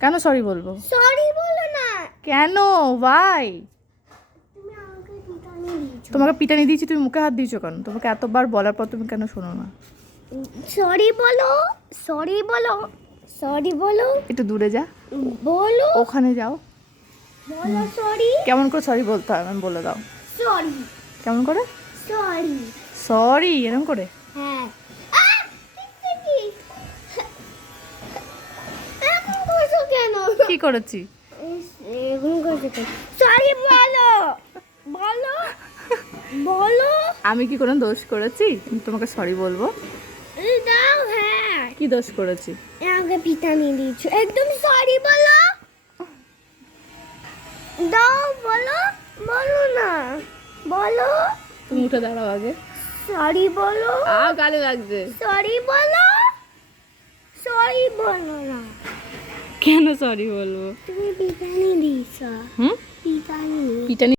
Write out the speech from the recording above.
কেন সরি বলব? সরি বলো না। কেন? ভাই তোমাকে পিটানি দিয়েছি তুমি মুখে হাত দিয়েছ কেন? তোমাকে এতবার বলার পর তুমি কেন শোনো না? সরি বলো সরি বলো সরি বলো। একটু দূরে যা। বলো। ওখানে যাও। বলো সরি কেমন করে সরি বলতে হয়? আমি বলে দাও। সরি কেমন করে? সরি সরি এরকম করে? হ্যাঁ। কি করেছি? সরি বলো। বলো। বলো। আমি কি কোনো দোষ করেছি? তোমাকে সরি বলব। দাও হ্যাঁ। কি দোষ করেছি? আমাকে পিটানি দিয়েছ। একদম সরি বলো। দাও বলো। বলো না। বলো। তুমি উঠে দাঁড়াও আগে। সরি বলো। আ গালে লাগছে সরি বলো। সরি বলো না। কেন সরি বলব? তুমি পিটানি দিয়েছ। হুম? পিটানি পিটানি